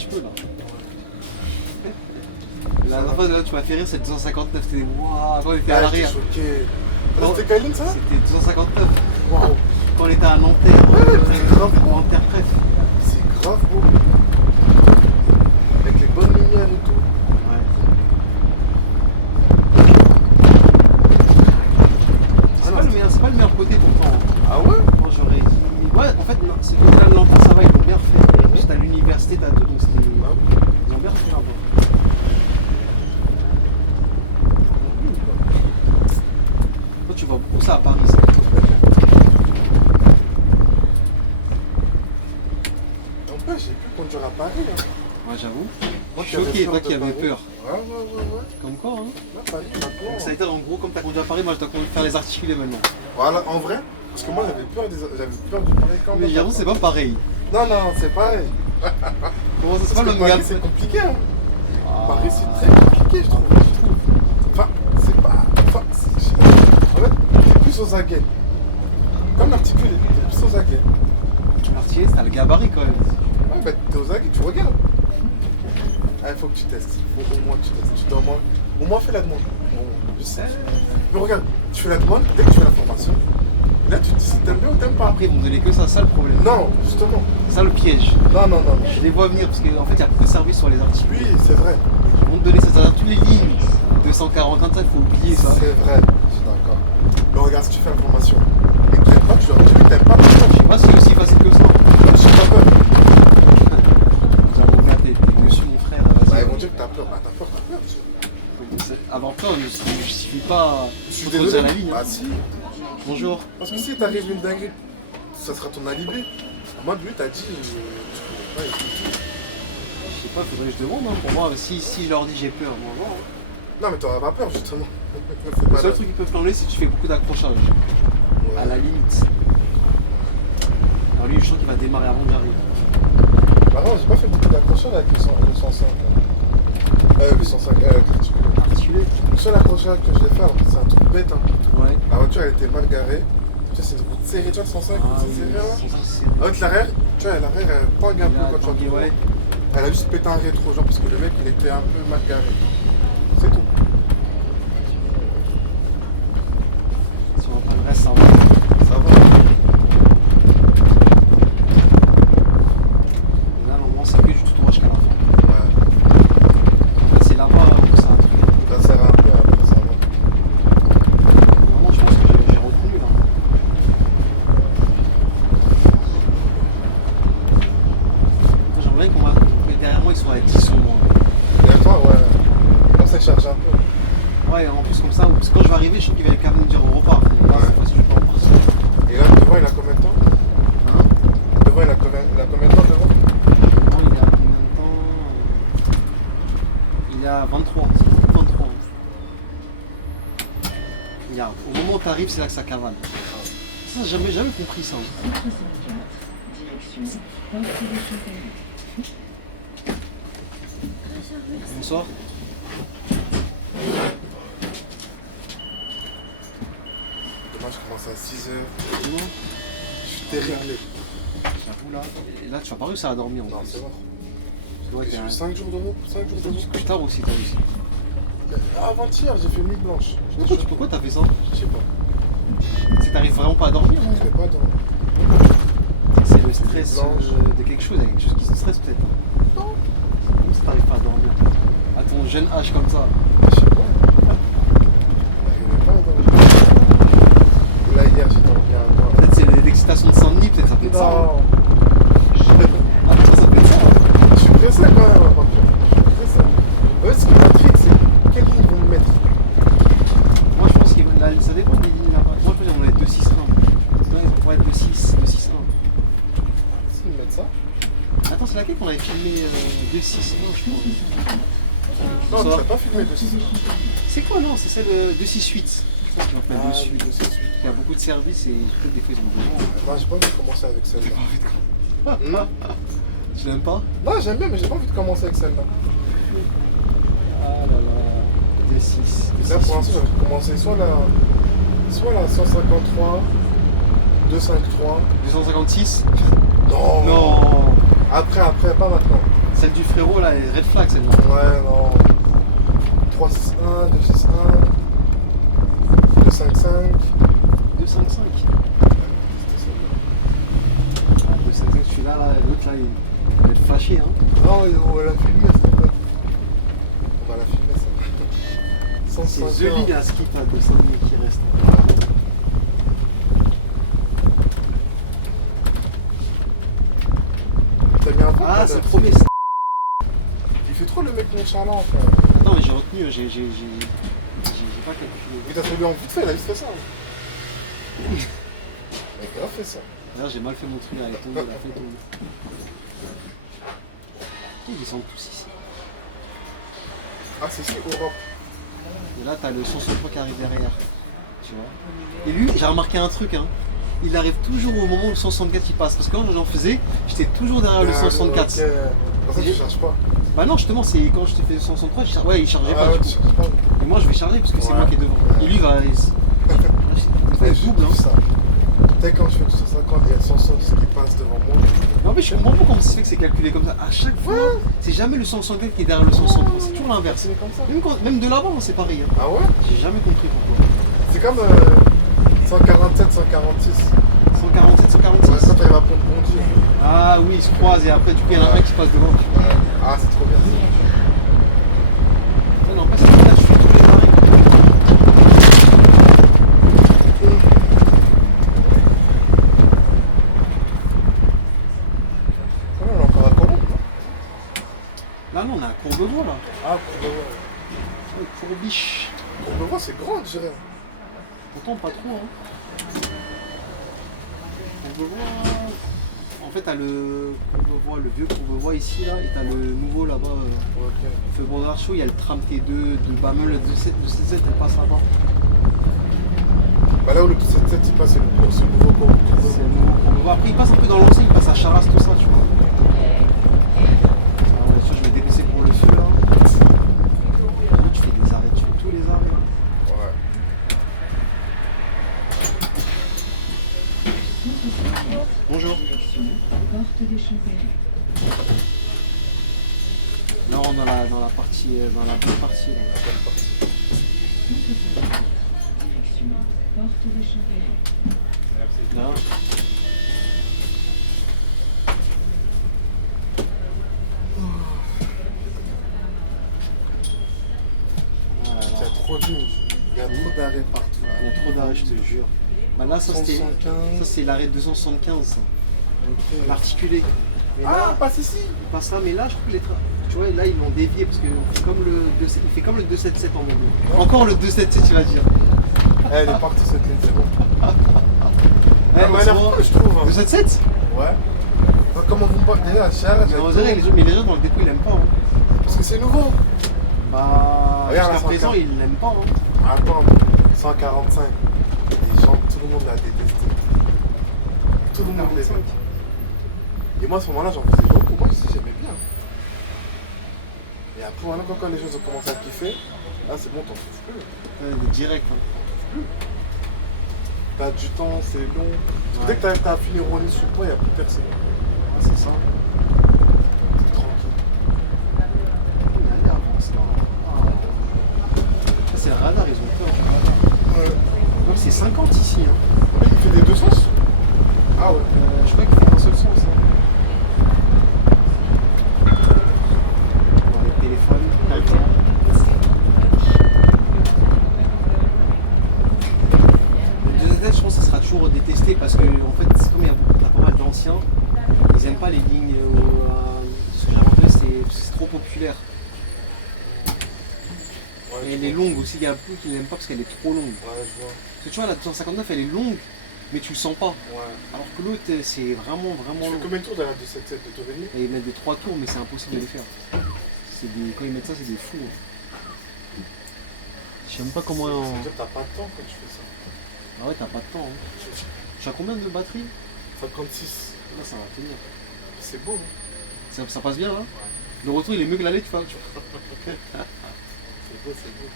petit peu là. La dernière fois, là, tu m'as fait rire, c'est 259. T'es waouh, quand on était à Ah, j'étais l'arrière. choqué. Non. C'était quelle ligne ça? C'était 259. Waouh. Quand on était à Nanterre, c'est grave. Nanterre Pref. C'est grave beau. Avec les bonnes lumières et tout. Ouais. C'est pas le meilleur côté pourtant. Ah ouais? Moi j'aurais dit. Ouais, en fait, non, c'est que là, l'enfant, ça va, ils l'ont bien fait. Juste à l'université, t'as tout, donc c'était. Ils ont bien fait là-bas. Toi, tu vois beaucoup ça à Paris, ça. En fait, j'ai pu conduire à Paris. Hein. Ouais, j'avoue. Moi, Je suis choqué, toi qui avais peur. Ouais. Comme quoi, hein. Là, Paris, maintenant. Ça a été en gros, comme t'as conduit à Paris, moi je dois faire les articulés maintenant. Voilà, en vrai, parce que moi j'avais peur du Paris quand même. Mais j'avoue, c'est pas pareil. Non, c'est pareil. Comment ça se Parce passe que le Paris, c'est compliqué. Hein. Paris, c'est très compliqué, je trouve. Enfin, c'est pas. Enfin, en fait, t'es plus aux aguets. Comme l'articulé, t'es plus aux aguets. L'articulé, c'est le gabarit quand même. Ouais, bah t'es aux aguets, tu regardes. Ah, il faut que tu testes. Il faut au moins que tu testes. Tu dois au moins fais la demande. Je sais. Mais regarde, tu fais la demande, dès que tu fais la formation, là tu te dis si t'aimes bien ou t'aimes pas. Après, ils vont me donner que ça le problème. Non, justement. C'est ça le piège. Non. Je les vois venir parce qu'en fait, il y a beaucoup de services sur les articulés. Oui, c'est vrai. Ils vont te donner ça, c'est-à-dire toutes les lignes. 240, il faut oublier ça. C'est vrai, je suis d'accord. Mais regarde, si tu fais la formation et que t'aimes pas, tu leur dis oui, t'aimes pas, Je sais pas si c'est aussi facile que ça. je suis pas peur. J'avoue, là, t'es dessus, mon frère. Bah, Vas-y. ils vont dire que t'as peur. Bah, t'as peur. Avoir peur ne justifie pas. Je suis faut désolé. dire la ligne. Bah, Hein. si. Bonjour. Parce que si t'arrives une dinguerie, ça sera ton alibi. Moi, lui, t'as dit, tu connais pas et tout. Je sais pas, faudrait que je demande hein, pour voir si je leur dis j'ai peur. Moi, voir, hein. Non, mais t'auras pas peur, justement. C'est Le pas seul là. truc qui peut t'enlever, c'est que tu fais beaucoup d'accrochage. Ouais. À la limite. Alors lui, je sens qu'il va démarrer avant que j'arrive. Bah non, j'ai pas fait beaucoup d'accrochage avec le 105. Le 105, l'articulé. Articulé. Le seul accrochage que j'ai fait, en fait, c'est un truc bête. Hein. Ouais. La voiture, elle était mal garée. Tu sais, c'est une route serrée, tu vois, le 105, c'est serré là. Avec l'arrière, tu vois, l'arrière, elle tangue un peu quand tu entends. ouais. Elle a juste pété un rétro, genre, parce que le mec, il était un peu mal garé. C'est tout. Si on entend le reste, ça va. Ça va. Et là, normalement, c'est que du tout droit jusqu'à la fin. Ouais. Là, c'est là-bas où ça a un truc. Ça sert un peu, après, ça va. Vraiment, je pense que j'ai reconnu là. J'aimerais qu'on va. Mais derrière moi, ils sont à 10 au moins. Et toi, ouais. Comme ça, il charge un peu. Ouais, en plus, comme ça, parce que quand je vais arriver, je sens qu'il va quand même me dire au repas. Là, cette fois-ci, je vais pas repartir. Et là, devant, il a combien de temps? Hein? Devant, il a combien de temps devant? Non, il a combien de temps? Il a 23. C'est 23. Regarde, au moment où tu arrives, c'est là que ça cavale. Ça, j'ai jamais compris ça. Bonsoir. Demain, je commence à 6h. Dis-moi. Je suis déréglé. J'avoue là. Et là, tu vas pas réussir à dormir en Non, plus. c'est mort. Ouais, J'ai t'es eu un- 5 jours de repos. 5 jours de repos. Tu couches tard aussi, toi aussi. Avant-hier, j'ai fait nuit blanche. Pourquoi t'as fait ça? Je sais pas. C'est que t'arrives vraiment pas à dormir. Je ne pas dans. C'est le stress Blanche. de quelque chose, il y a quelque chose qui te stresse peut-être. Non. Comment ça t'arrives pas à dormir? À ton jeune âge comme ça. Je sais pas. J'arrivais pas à dormir. Là, hier, j'ai dormi à quoi? Peut-être c'est l'excitation de Saint-Denis, peut-être ça peut être ça. Hein. Non. Ah, putain, ça peut être ça. Hein. Je suis pressé quand même, par contre. Je suis pressé. Ouais, ce qui m'intrigue, c'est quelle ligne ils vont me mettre. Moi je pense que ça dépend des lignes là-bas. Moi je pense qu'ils vont être 2-6-1. Non, ils vont pouvoir être 2-6, 2-6-1. S'ils me mettent ça. Attends, c'est laquelle qu'on avait filmé 2-6-1 je pense. Non, Ça tu va. n'as pas filmé de 6. C'est quoi non? C'est celle 2-6-8. C'est ça qui va mettre dessus. de 6 Il y a beaucoup de services et peut-être des fois ils ont besoin. Moi, j'ai pas envie de commencer avec T'as celle-là. pas envie de quoi? Hmm. Tu l'aimes pas? Non, j'aime bien, mais j'ai pas envie de commencer avec celle-là. Ah là là. 2-6. Là, pour l'instant, j'avais commencé soit la 153, 253. 256? Non. Non. Après, pas maintenant. Celle du frérot là, elle est red flag celle-là. Ouais, non. 361, 261, 255. 255. Ah, 255, celui-là, là, l'autre là, il va être fâché hein. Non, on va la filmer, ça. On va la filmer, ça. C'est The League à skip là, 200 000 qui reste. T'as mis un peu Ah, de- c'est le premier. Il fait trop le mec nonchalant, frère. Attends, mais j'ai retenu, j'ai pas calculé. Il t'a trouvé en vite fait, il a vite fait ça. Il a grave fait ça. D'ailleurs, j'ai mal fait mon truc, elle est tombée, elle a fait tomber. Ils descendent tous ici. Ah, c'est ici, Europe. Et là, t'as le 163 qui arrive derrière. Tu vois. Et lui, j'ai remarqué un truc, hein. Il arrive toujours au moment où le 164 il passe. Parce que quand j'en faisais, j'étais toujours derrière le 164. Ok. Pour ça, tu cherches pas. Bah non, justement, c'est quand je te fais le 163, ouais, il chargeait pas Ah, du ouais, coup. tu cherches pas. Et moi, je vais charger parce que c'est Ouais. moi qui est devant. Et lui, va. Il fait double, hein. ça. Peut-être quand je fais 250, il y a le 160 qui passe devant moi. Mais en fait, je comprends pas comment ça se fait que c'est calculé comme ça. À chaque fois, c'est jamais le 164 qui est derrière le 163. C'est toujours l'inverse. C'est comme ça. Même de l'avant, c'est pareil. Hein. Ah ouais? J'ai jamais compris pourquoi. C'est comme 147, 146. 147, Ouais, 146. quand t'arrives à prendre bondir. Ah oui, ils se croisent et après, du coup, il y en a un qui passe devant. Ouais. Ah, c'est trop bien. Ça n'empêche que là, je fais tous les arrêts. Quand même, on est encore à Colombes, non? Là, non, on est à Courbevoie, là. Ah, Courbevoie. Ouais, Courbiche. Courbevoie, c'est grand, je dirais. Pourtant, pas trop, hein. Courbevoie... En fait, t'as le Courbevoie, le vieux Courbevoie ici, là, et t'as le nouveau, là-bas, Ok. Feubourg d'Archot, il y a le tram T2 de Bamel, le 277, elle passe là-bas. Bah là où le 277 il passe, c'est le nouveau Courbevoie. C'est le nouveau Courbevoie. Après, il passe un peu dans l'ancien, il passe à Charras, tout ça, tu vois. Ah ouais, ça, je vais délaisser pour le feu, là. Tu fais des arrêts, tu fais tous les arrêts. Ouais. Bonjour. Là, on est dans la partie, dans la bonne partie, là. Là. Ah là là. Il y a trop d'îles. Il y a trop d'arrêts partout. Il y a trop d'arrêts, je te jure. Bah là, ça c'était 175. ça, c'est l'arrêt 275, ça. Ok. L'articulé. Mais Ah, là, passe ici. pas ça, mais là, je trouve que les trains. Tu vois, là, ils l'ont dévié parce que il fait comme le 277 en mono. Encore le 277, tu vas dire. Eh, elle est partie cette ligne, c'est bon. Ouais, Elle m'a l'air cool, je trouve. 277. Ouais. Donc, comment vous me parlez là, cher? Mais on dirait, mais les gens dans le dépôt, ils l'aiment pas. Hein. Parce que c'est nouveau. Bah, Regarde, jusqu'à la présent, 140. ils l'aiment pas. Hein. Attends, 145. Les gens, tout le monde l'a détesté. Tout le monde l'aimait. 145. Et moi, à ce moment-là, j'en faisais beaucoup. Moi, j'aimais bien. Et après, maintenant, quand les choses ont commencé à kiffer, là, c'est bon, t'en trouves plus. Direct. Hein. T'as du temps, c'est long. Ouais. Dès que t'as fini rouler sur le poids, il n'y a plus personne. Ah, c'est ça. C'est tranquille. Allez, avance là. Ah. Ça, c'est le radar, ils ont peur du radar. Ouais. Donc c'est 50 ici. Hein. Lui, il fait des deux sens. Ah ouais. Je crois qu'il fait un seul sens. Hein. Bon, les téléphones, quelqu'un. Le 2ZS, je pense que ça sera toujours détesté parce que, en fait, c'est comme il y a pas mal d'anciens, ils aiment pas les lignes. Ce que j'ai entendu, c'est trop populaire. Ouais, Et je elle est vois. longue aussi, il y a beaucoup qui n'aiment pas parce qu'elle est trop longue. Ouais, je vois. Parce que tu vois, la 259, elle est longue, mais tu le sens pas. Ouais. Alors que l'autre, c'est vraiment Tu fais long. combien de tours derrière de cette de Tourigny? Et ils mettent des 3 tours, mais c'est impossible de les faire. Quand ils mettent ça, c'est des fous. Hein. Je sais même pas comment. Ça veut dire que t'as pas de temps quand tu fais ça. Ah ouais, t'as pas de temps. Hein. Tu as combien de batterie? 56. Là, ça va tenir. C'est beau. Hein. Ça passe bien là? Le retour, il est mieux que l'aller, tu vois. C'est beau, c'est beau.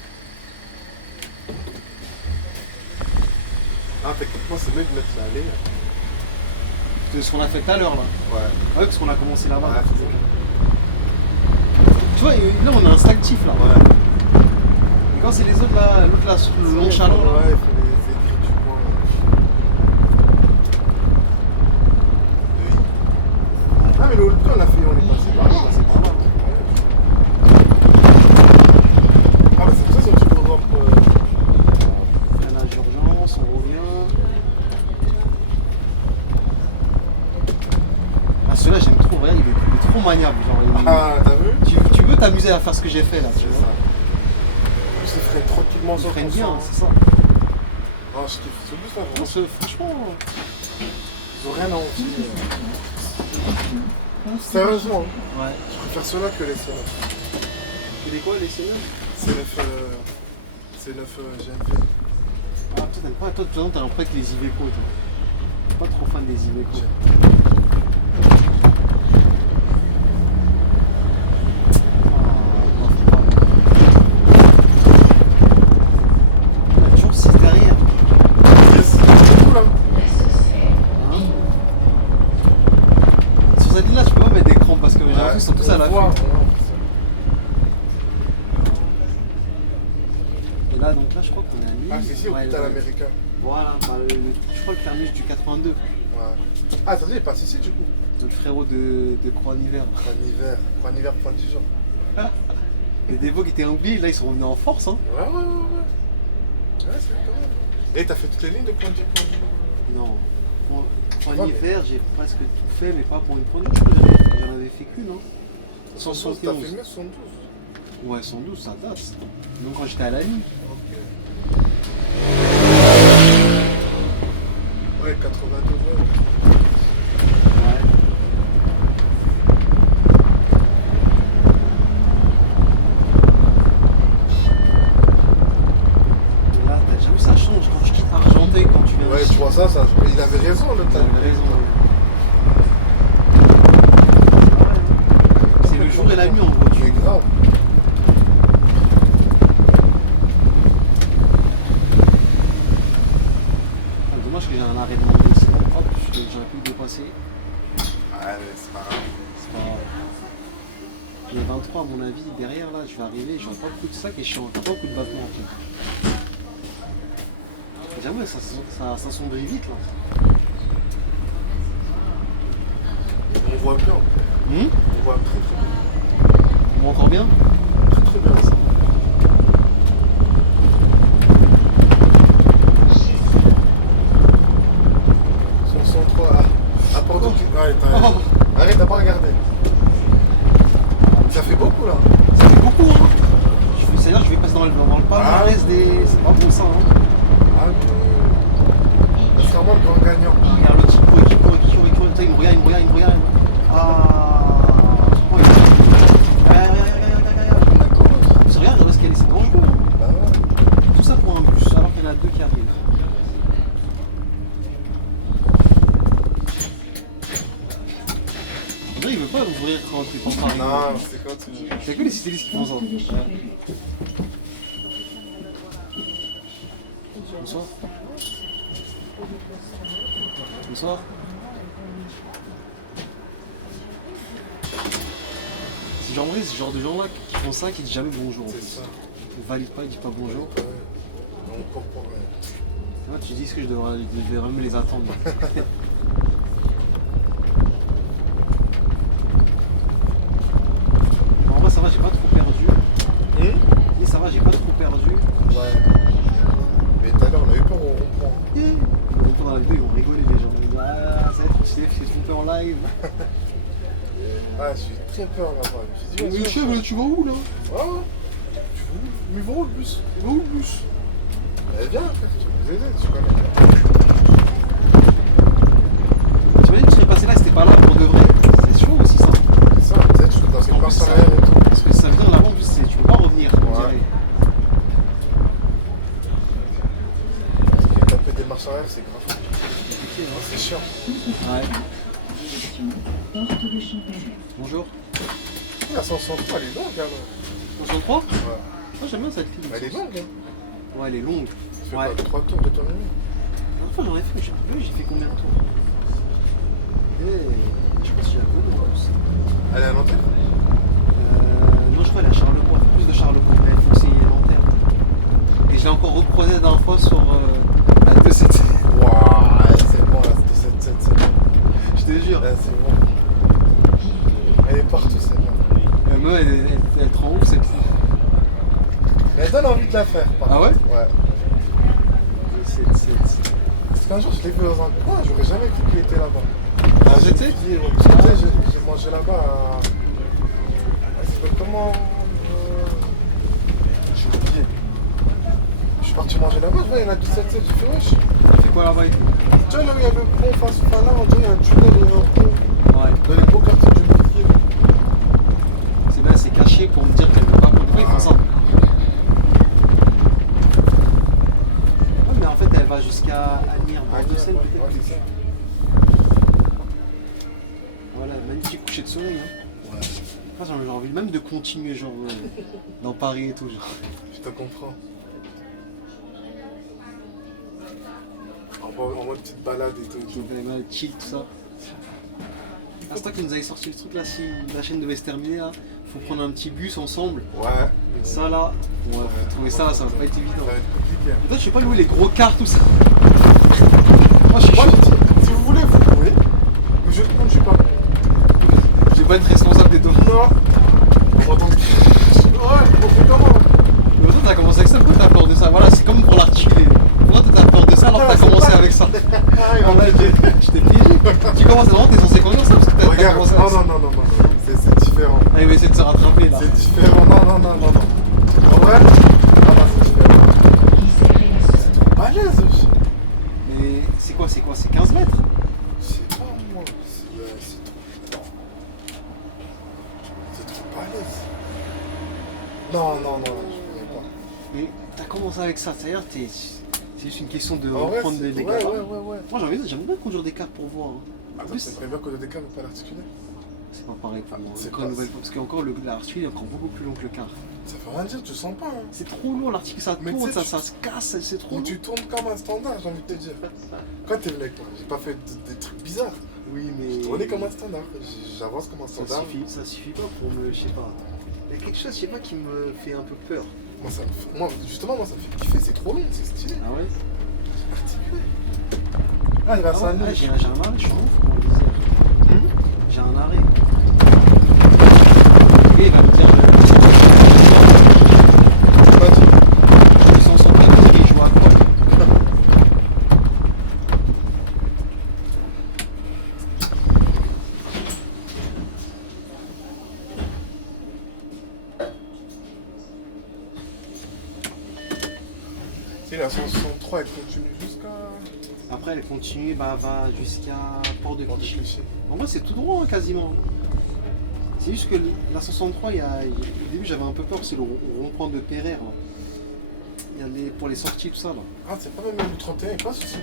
Ah, techniquement, c'est mieux de mettre l'allée. Là. C'est ce qu'on a fait tout à l'heure là. Ouais. Ouais, parce qu'on a commencé là-bas. Ouais, c'est bon. Tu vois, là on est instinctif là. Ouais. Et quand c'est les autres là, l'autre là, sur le long chalon là. Ouais, il faut les écrire du point. Ah, mais l'autre on a fait, on est passé par là. C'est pas mal. Ah, mais c'est pour ça que tu peux voir. Freinage d'urgence, on revient. Ah celui-là j'aime trop, regarde, il est trop maniable. Genre, Ah, t'as vu? tu veux t'amuser à faire ce que j'ai fait là, tu C'est vois. ça. Il se freine tranquillement Ils sur freinent ton bien, sang. c'est ça. Non, je kiffe. C'est plus ça, Non, franchement, ils ont rien à envier. Sérieusement, ouais. je préfère ceux-là que les ceux-là. Il est quoi les seniors? C'est 9 GNV. Ah toi t'aimes pas, toi t'as l'impression que les Iveco toi. T'es pas trop fan des Iveco. On a toujours 6 derrière. Yes, c'est cool, hein. Sur cette ligne là tu peux pas mettre des crampes parce que j'ai l'impression qu'ils sont tous à la fois. fin. Et là donc là je crois qu'on est à Lille. Ah, c'est ici où Ouais, t'as ouais. l'américain. Voilà, bah, je crois le Fermus du 82. Ouais. Ah, ça dit, il passe ici du coup. Le frérot de Croix-en-Hiver. Point hiver, point de Dijon. Les dévots qui étaient oubliés, là ils sont revenus en force hein. Ouais, ouais, ouais, ouais. Ouais, c'est quand même. Et t'as fait toutes les lignes de point de Dijon. Non. Ouais, Croix-en-Hiver, j'ai presque tout fait, mais pas pour une première. Je crois que j'en avais fait qu'une, hein. 171. T'as filmé 72. Ouais, 112, ça date. Ça. Donc quand j'étais à la ligne. Ok. Ouais, 82, ouais. Ouais. Et là, j'avoue, ça change quand je quitte Argenteuil, quand tu viens Ouais, ici. tu vois ça, il avait raison le T'as temps. raison. C'est le jour et la nuit en gros. C'est grave. Ah, dommage que j'ai un arrêt demandé, sinon hop, j'aurais pu le dépasser. Ouais, mais c'est pas grave. C'est pas grave. Les 23 à mon avis, derrière là, je vais arriver, j'aurai pas beaucoup de sac et je suis en pas beaucoup de battements en fait. J'avoue, ça sombrit vite là. On voit bien. Hum On voit très très bien. On voit encore bien? Très très bien ça. Ah, pardon, arrête, arrête, t'as pas regardé. Ça fait beaucoup là. Ça fait beaucoup hein. C'est-à-dire que je vais passer dans le palmarès des. C'est pas bon ça hein. Ah, mais. C'est vraiment le grand gagnant. Regarde le type il court, il me regarde. Ah. Je regarde où est-ce qu'elle est, c'est dangereux. Hein. Bah ouais. Tout ça pour un bus, alors qu'il y en a deux qui arrivent. Là, il veut pas ouvrir quand t'es en train de. Non, c'est quand tu. C'est que les stylistes qui font ça. Ouais. Bonsoir. Bonsoir. C'est genre vrai, ce genre de gens là qui font ça, qui disent jamais bonjour. En C'est fait. ça. Ils valident pas, ils disent pas bonjour. Ouais. On court pour rien. Moi, tu dis ce que je devrais me les attendre. En vrai, ça va, j'ai pas trop perdu. Et ça va, j'ai pas trop perdu. Ouais. Mais tout à l'heure, on a eu peur au rond-point. Ils vont dans la vidéo, ils vont rigoler les gens. Ils vont dire ah, ça va être stylé, je suis en live. Ah, j'ai très peur là-bas. Je me suis dit, Mais chef, tu vas où là? Ah, tu vas où? Mais il va où le bus? Il va où le bus? Eh bien, frère, tu vas nous aider, tu connais. T'imagines, tu serais passé là, c'était pas là pour de vrai. C'est chaud aussi ça. C'est ça, tu sais, tu fais dans une marche arrière et tout. Parce que ça veut dire là-bas, en plus, tu peux pas revenir, on Ouais. dirait. Parce que taper des marches arrière, c'est grave. C'est chiant. Ouais. Bonjour. La 163, elle est longue, alors. 163? Ouais. Moi j'aime bien cette fille. Elle est longue, hein. Ouais, elle est longue. Tu fais Ouais. quoi, 3 tours de tournée? La dernière fois j'en ai fait, je sais plus, j'ai fait combien de tours? Je sais pas si j'ai un peu de plus. Elle est à l'entrée? Non, je crois qu'elle est à Charleroi, plus de Charleroi, mais elle faut essayer Nanterre. Et je l'ai encore recroisé la dernière fois sur la 277. Waouh, c'est bon, là, c'est 277, c'est bon. Je te jure. Là, c'est bon. Elle est partout, celle-là. La meuf, elle te rend ouf cette fille. Mais elle donne envie de la faire, par Ah ouais? contre. Ouais. Parce qu'un jour, je l'ai vu dans un coin, j'aurais jamais cru qu'il était là-bas. Ah, J'ai j'étais? oublié, ouais. Tu sais, j'ai mangé là-bas à... Elle s'appelle comment J'ai oublié. Je suis parti manger là-bas, je vois, il y en a 277, j'ai fait wesh. Elle fait quoi là-bas et tout? Tu vois, là où il y a le pont face au là, on dirait qu'il y a un tunnel et un pont. Ouais. Dans les beaux quartiers de Gennevilliers. C'est bien, c'est caché pour me dire qu'elle veut pas qu'on le ils font ça. Ouais, mais en fait, elle va jusqu'à Almire, Bordeaux-Seine Ouais, peut-être. c'est ça. Voilà, magnifique coucher de soleil. Hein. Ouais, J'ai envie même de continuer, genre, dans Paris et tout. Genre. je te comprends. En mode petite balade et tout. Qui fait mal, chill, tout ça. Ah, c'est toi qui nous avait sorti le truc là, si la chaîne devait se terminer là, faut prendre un petit bus ensemble. Ouais. Ça là, ouais, faut trouver ça là, ça va pas être évident. Ça va être compliqué. Mais toi, je sais pas louer les gros cars, tout ça. Moi, je suis Moi, chaud. j'ai dit, si vous voulez, vous pouvez. Mais je ne conduis pas. Je vais pas être responsable des deux. Non. On m'entend. Ouais, on fait comment? Mais toi, t'as commencé avec ça, pourquoi t'as peur de ça? Voilà, c'est comme pour l'articulé. Pourquoi toi, t'as peur de ça alors que t'as commencé avec ça? Ah, En vrai, je t'ai piégé. Tu commences vraiment, t'es censé conduire ça parce que t'as regarde, commencé avec ça. non. C'est différent. Ah, il va essayer de se rattraper là. C'est différent. Non. En vrai, non, c'est différent. C'est trop balèze. Mais c'est quoi? C'est 15 mètres? Je sais pas, moi. C'est trop balèze. Non, je pourrais pas. Mais t'as commencé avec ça, c'est-à-dire c'est juste une question de En vrai, reprendre c'est- des ouais. gars. Moi j'aimerais bien conduire des cars pour voir. Hein. En Attends, plus, c'est très bien que le décal mais pas l'articulé. c'est pas pareil pour moi. c'est Encore pas- une nouvelle fois, parce qu'encore l'articulé est encore beaucoup plus long que le car. Ça veut rien dire, tu sens pas. Hein. C'est trop lourd l'articulé, ça Mais tourne, tu sais, ça se casse, c'est trop Ou lourd. tu tournes comme un standard, j'ai envie de te dire. Quand t'es le mec, moi, j'ai pas fait des trucs bizarres. Oui, mais. J'ai tourné comme un standard. J'avance comme un standard. Ça suffit pas pour me. Je sais pas. Il y a quelque chose, je sais pas, qui me fait un peu peur. Justement, ça me fait kiffer, c'est trop long, c'est stylé. Ah ouais? Articulé. Ah, il va Ah ouais, s'annuler. j'ai un arrêt, je suis en ouf, mon désir. J'ai un arrêt. Et il va me dire. Le sens son pas de il joue à quoi? Si la 163 elle continue jusqu'à. Après, elle continue, va jusqu'à Port de Port de Clichy. Clichy. En vrai, c'est tout droit hein, quasiment. C'est juste que la 163, au début, j'avais un peu peur, c'est le rond-point de Pereire. Là. Il y a pour les sorties, tout ça là. Ah, c'est pas même le 31, il passe aussi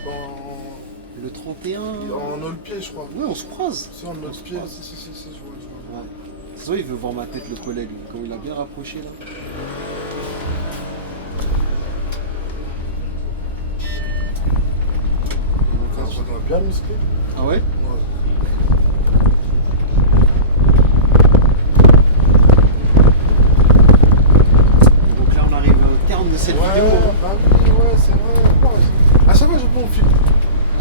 Le 31. en haut pied, je crois. Ouais, on se croise. C'est en On autre se pied, croise. si, je vois. Ouais. C'est ça, il veut voir ma tête, le collègue, comme il a bien rapproché là. Ça se voit bien musclé. Ah ouais? Ouais. Donc là, on arrive au terme de cette vidéo. Bah oui, ouais, c'est vrai. Ouais. À chaque fois, je prends au fil.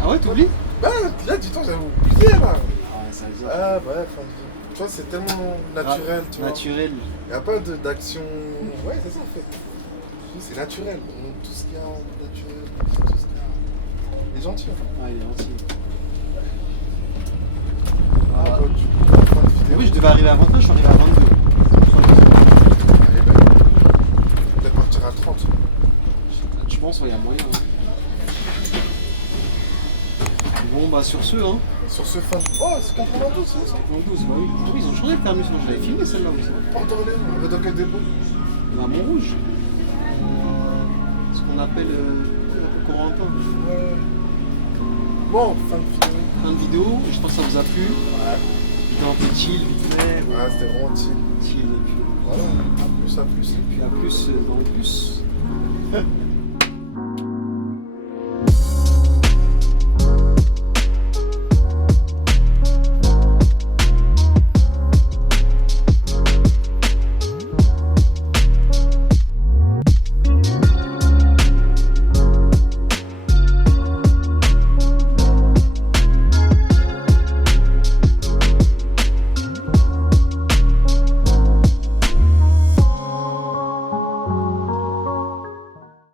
Ah ouais, t'oublies? Bah, là, dis-toi, j'avais oublié, là. Ah ouais, ça veut dire. Ah, bah, enfin, tu vois, c'est tellement naturel, tu vois. Naturel. Il n'y a pas d'action. Ouais, c'est ça, en fait. C'est naturel. On montre tout ce qu'il y a en naturel. Tout ce qu'il y a. Il est gentil, en fait. Ah, il est gentil. Ah, Voilà. bah, du coup, la fin de Mais vidéo. oui, je devais arriver à 29, je suis arrivé à 22. Elle est belle. Peut-être partir à 30. Je pense qu'il y a moyen. Hein. Bon, bah sur ce, hein. Sur ce fin de. Oh, c'est 92, c'est ça. 12, bah oui. Oui, ils ont changé le permis, sinon je l'avais filmé celle-là aussi. Port-d'Orléans, on va dans quel dépôt? À Montrouge. Ce qu'on appelle Corentin. Ouais. Bon, fin de vidéo. Fin de vidéo, j'espère que ça vous a plu. Ouais. C'était un peu chill, vite fait. Ouais, c'était vraiment chill. Chill, et puis Voilà, à plus, à plus. à plus dans le bus.